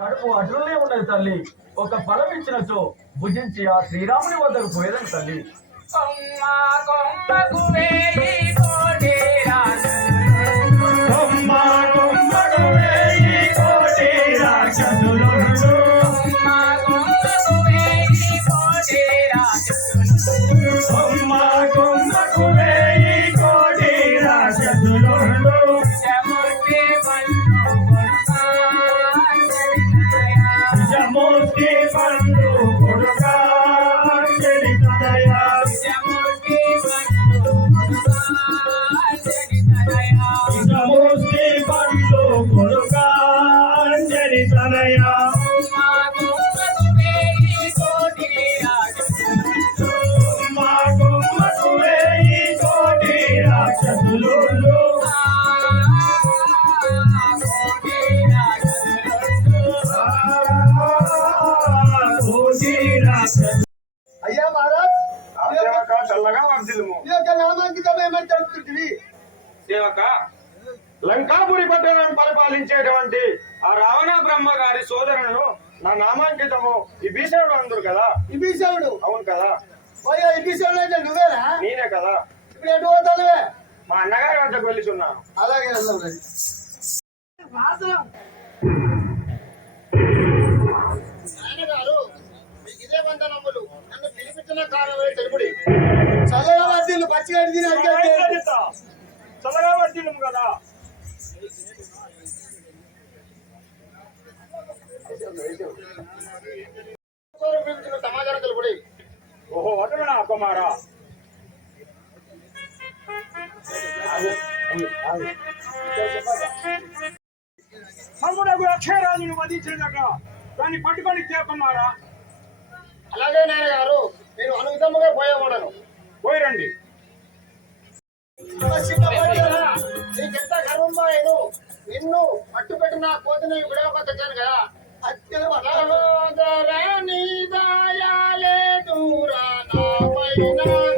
కడుపు అటులనే ఉన్నది తల్లి. ఒక ఫలం ఇచ్చినచో భుజించి ఆ శ్రీరాముని వద్దకు పోయేదని తల్లి. కొమ్మ కొమ్మకు వేయి Estamos అంటే నువ్వేనా? నేనే కదా. ఇప్పుడు ఎటు మా అన్నగారి వద్దకు వెళ్ళిచున్నాను అలాగే వెళ్దాం రండి. గారు మీకు ఇదే వందనములు నన్ను పిలిపించిన కారణమే తెలుపుడి. చల్లగా వర్దిల్లు పచ్చిగా తిని అడిగారు చల్లగా వర్ధిల్లుము కదా. సమాచారం తెలుపుడి. ఓహో అతను నా కుమారా తమ్ముడకు అక్షయరాజును వధించినక దాన్ని పట్టుకొని తేకుమారా అలాగే నాయన గారు. నేను అనుమితముగా పోయేవాడను. పోయిరండి. నీకెంత గర్వం బాయను నిన్ను పట్టు పెట్టిన కోతిని విడవక తెచ్చాను కదా. అత్యవని পুরানা বাইনা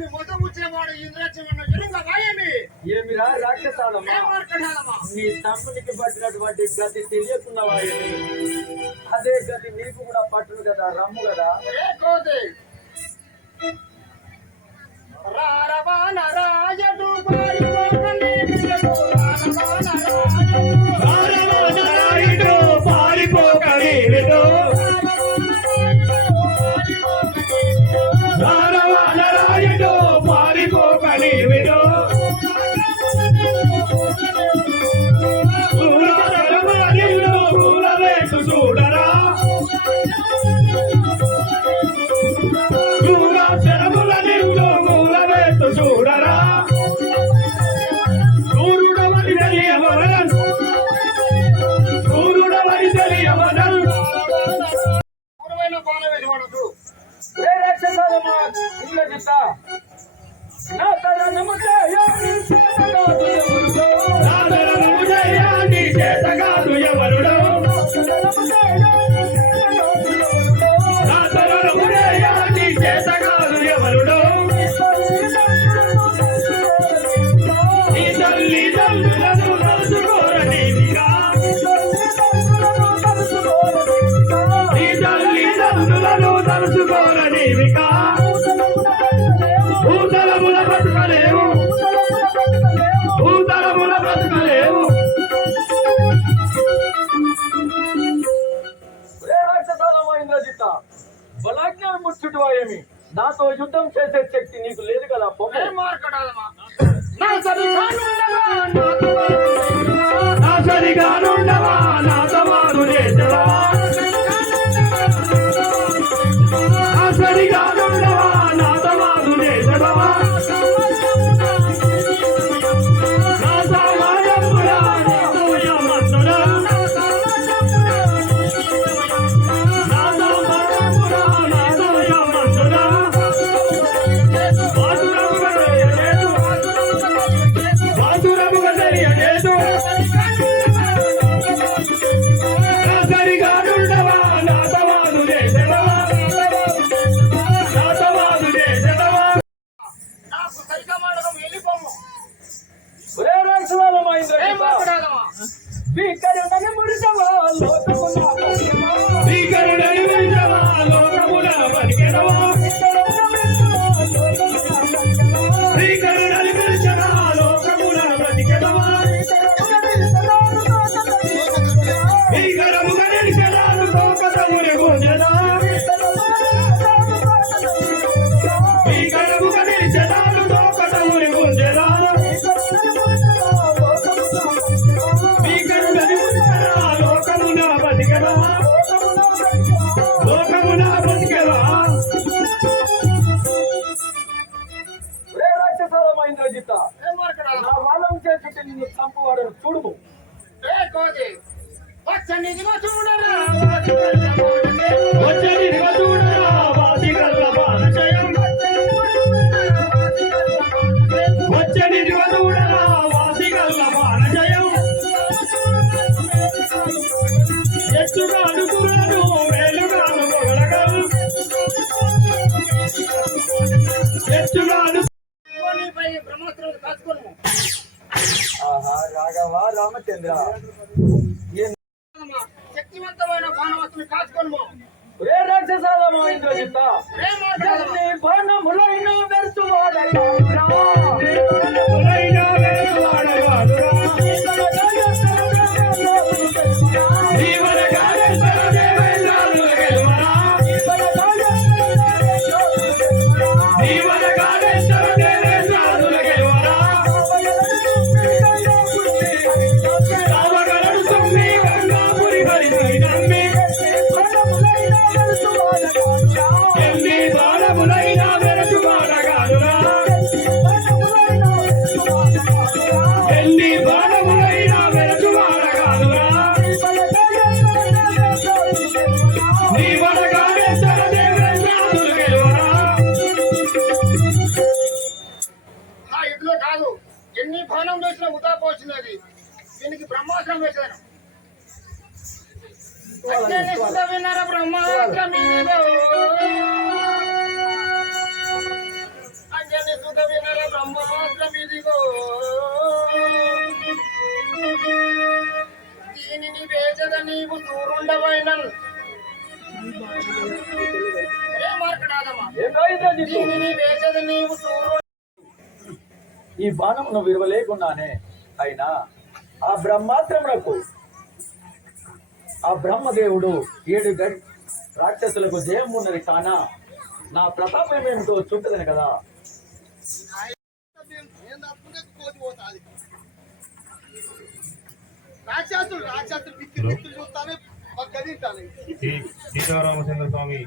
నిన్ను మొదలు ముచ్చేవాడు ఇంద్రచంద్రుడు ఎరుంగ వాయేమి ఏమిరా రాక్షసాలమా నీ తమ్మునికి పట్టినటువంటి గతి తెలియకున్నవా ఏమి? అదే గతి నీకు కూడా పట్టును కదా రమ్ము కదా? ఏ కోతి? Fica పోదే వచ్చని ఇదిగో చూడరా వచ్చని ఇదిగో చూడరా వాసి కల్ల బాణశయం వచ్చని ఇదిగో చూడరా వాసి కల్ల బాణశయం ఎత్తుగా అడుగులను వేలుగాను మొగలగలు ఎత్తుగా అడుగు బ్రహ్మస్త్రం కాచుకోను. రాఘవ రామచంద్ర. Mm-hmm. దీనికి బ్రహ్మాస్త్రం వేశాను విన్నారా బ్రహ్మాస్త్రం అంజని సుత విన్నారా ఇదిగో? దీనిని వేచద నీవు ఈ బాణమును విలువ లేకుండానే అయినా ఆ బ్రహ్మాత్రమునకు ఆ బ్రహ్మదేవుడు ఏడు రాక్షసులకు జయం ఉన్నది కాన? నా ప్రతాపం ఏమిటో చూపదని కదా. రాక్షసులు స్వామి.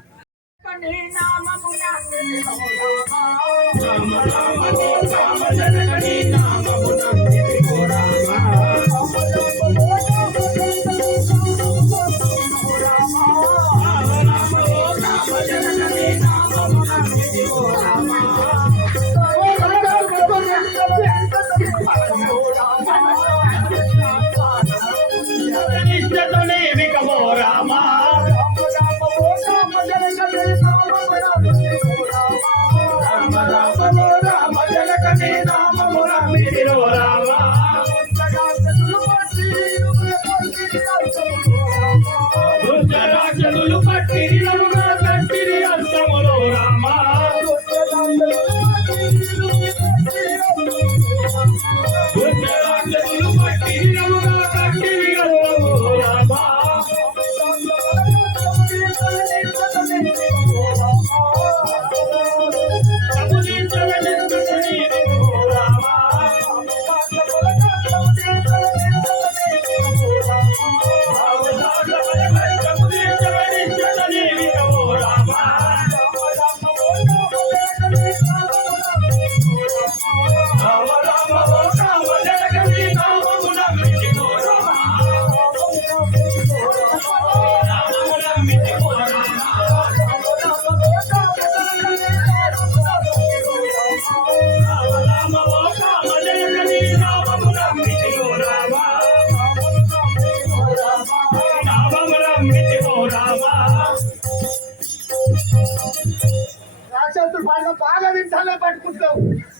బాగా తింటానే పట్టుకుంటాం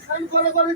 కానీ కొన్ని కొన్ని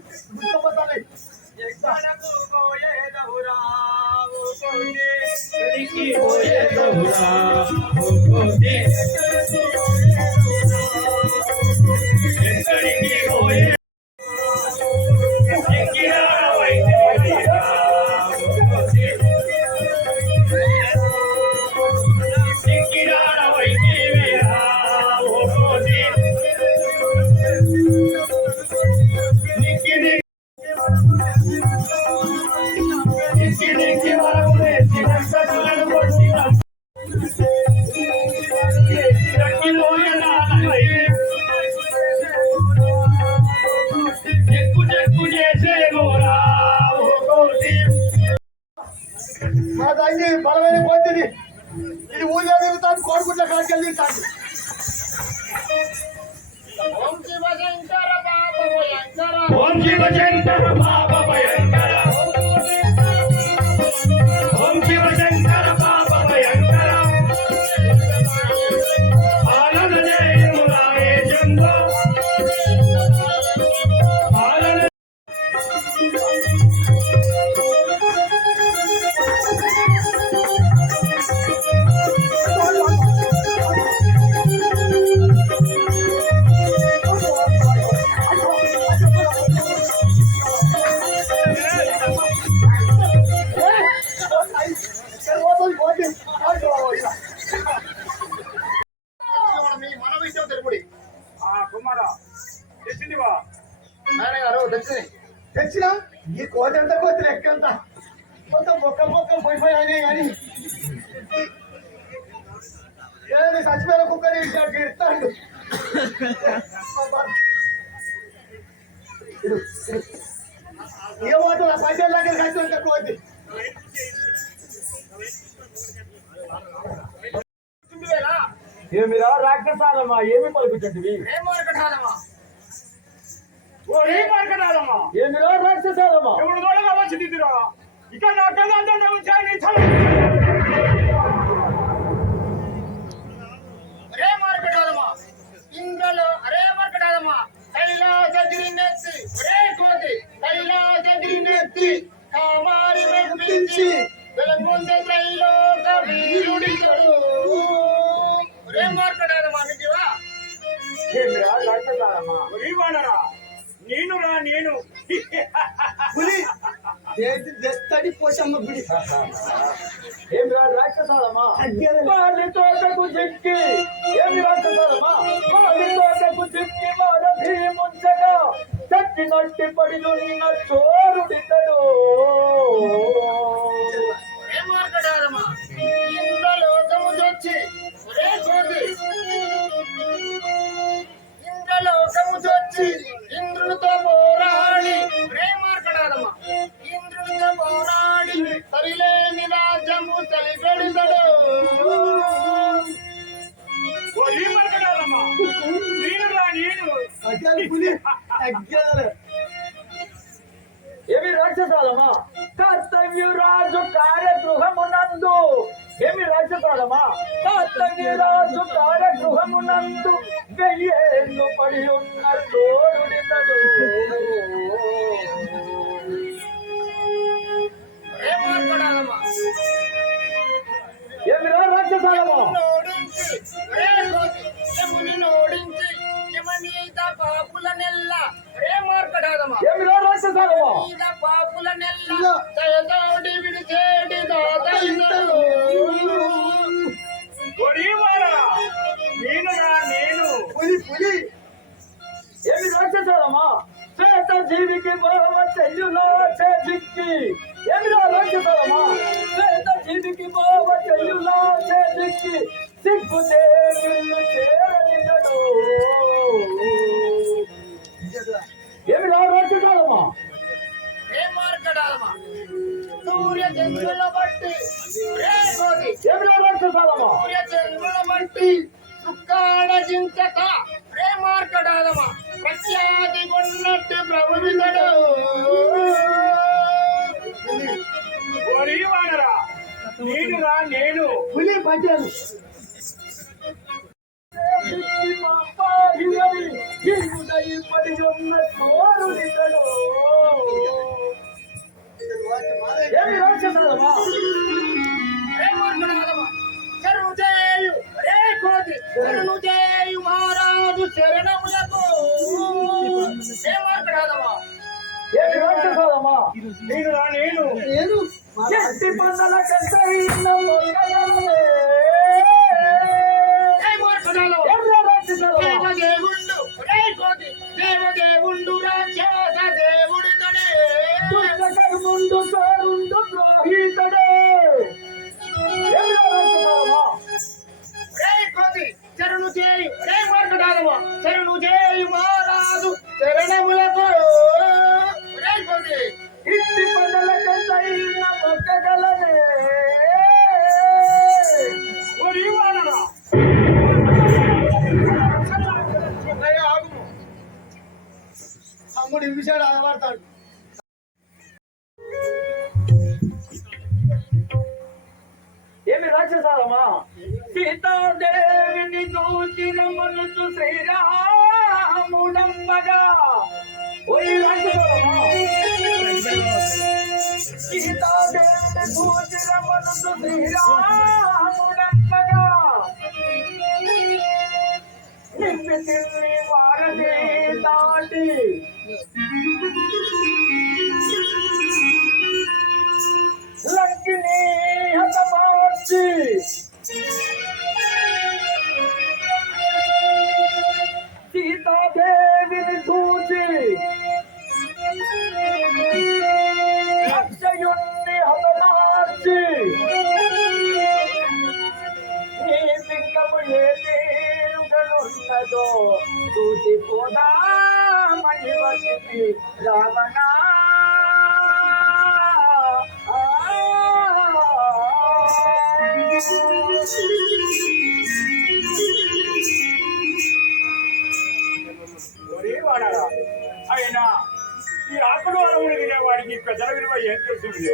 మొత్తం బొక్క బొక్క పోయి పోయి అయినాయి కానీ. ఏది చచ్చిపోయిన కుక్కని ఇస్తాడు. ఏ మాట పైసలు దగ్గర కట్టి కోతి ఏమిరా రాక్షసాలమ్మా? ఏమి మార్కడాలమ్మా ఏమిరా రాక్షసాలమ్మా? ఎవడు దూరంగా వచ్చి దిద్దురా నేను రా నేను పులి తెస్తడి పోషమ్మ గుడి ఏమిరా రాక్షసాలమ్మా. వాలి తోటకు చిక్కి. ఏమి రాక్షసాలమ్మా వాలి తోటకు చిక్కి వాడ భీముంచగా చట్టి నట్టి పడిలు నిన్న చోరుడితడు. మార్కెటాలమ్మా ఇంద్రలోకము చొచ్చి ఇంద్రలోకము చొచ్చి ఇంద్రునితో పోరాడి ఒరే మార్కెటాలమ్మా ఇంద్రునితో పోరాడి సరిలేని రాజ్యము నేను ఏమి రాక్షసాలమా కర్తవ్య రాజు కార్యగృహమునందు. ఏమి రాక్షసాలమా కర్తవ్య రాజు కార్యగృహమునందు వెయ్యేళ్ళు పడి ఉన్న ఏమిరా రాక్షసాలమా ఓడించి పాపుల నెల్ల? ఒరే మార్కెటాలమ్మా ఏమిరా రాక్షసాలమా మీద పాపుల నెల్ల. దయతోటి సిగ్గు చేరులు చేరనిదడు ఏమిరా రాక్షసాలమా ఏ మార్కెటాలమ్మా సూర్య చంద్రుల బట్టి ఏమిరా రాక్షసాలమా సూర్య చంద్రుల బట్టి సుక్కాడ జించక రే కొన్నట్టు ప్రభువితడు ఓ ఈ వాడరా నేను నేను. పులి పట్టాను నేను నేను ఎట్టి పందల కంటైన దేవదేవుండు, దేవదేవుండు రాక్షస దేవుడితడే. ముందు సారుండు ద్రోహితడే చూచిన మనసు శ్రీరాముడంబగా నిమ్మి తిమ్మి వారధి దాటి లక్ష్మీ హతమార్చి సీతాదేవిని చూచి పోదా రావణా. ఒరి వానరా అయినా ఈ ఆకుడు అరవుడు వాడికి పెద్దల విలువ ఏం తెలుస్తుంది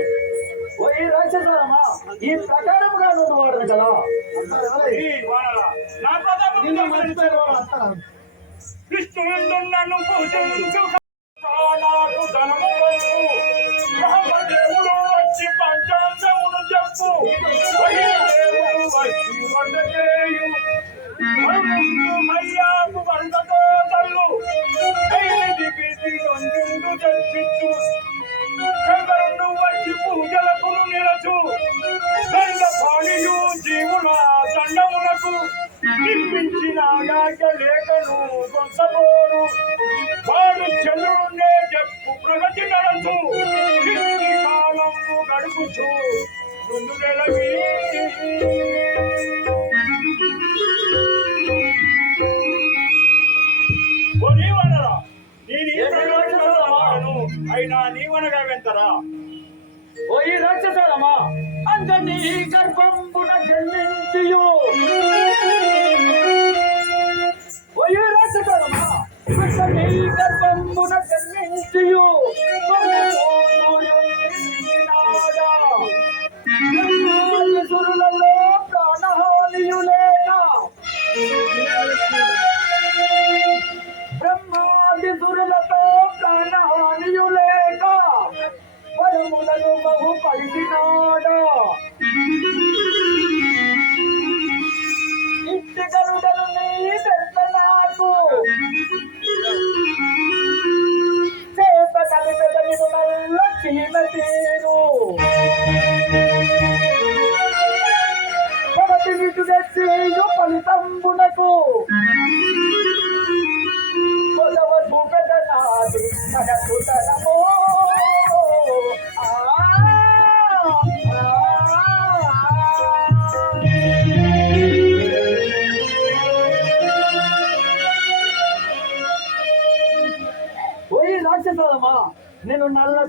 ఓ ఈ రాక్షసమా ఈ ప్రకారముగా నువ్వు వాడదు కదా. ఈ వానరా నా ప్రతాపం నిన్న మర్చిపోయారు వస్తాను కృష్ణుడు నన్ను పూజించు నాకు ధనము కొరకు బ్రహ్మదేవుడు వచ్చి పంచాంగమును చెప్పు. దేవుడు వచ్చి వందచేయు మయ్యాకు నిర్మించిన యాక లేఖను కొంతబోరు వాడు చంద్రుడే చెప్పు ప్రగతి నడచు కాలము గడుపుచు ముందు నెలవి అయినా నీవనగా వెంతరా? ఓ ఈ రాక్షసమా అంజనీ గర్భంబున జన్మించియు.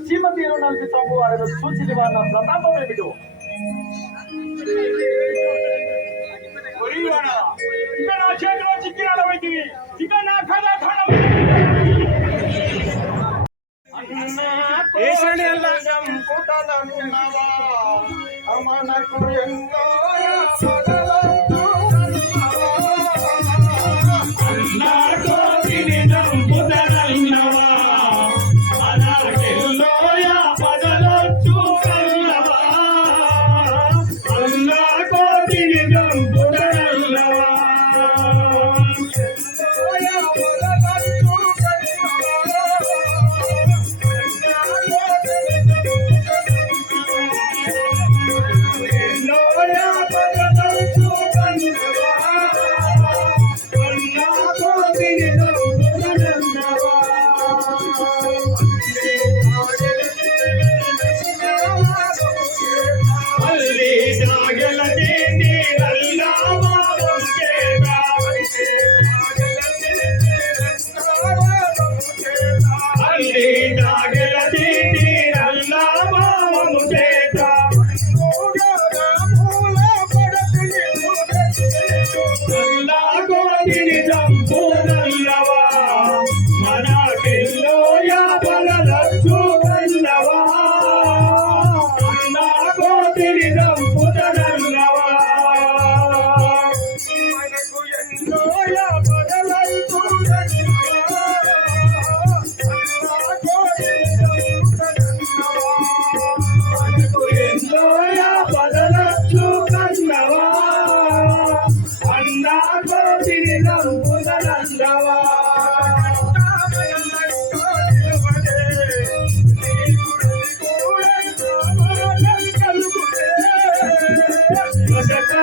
చీమ తీరు నలిపి చంపు వారిని సూచిది వారి నా ప్రతాపం ఏమిటో? ఇక నా చేతిలో చిక్కినాల వైద్యువి ఇక నా కథ ఖండం ఏసండి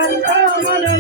నిలువలే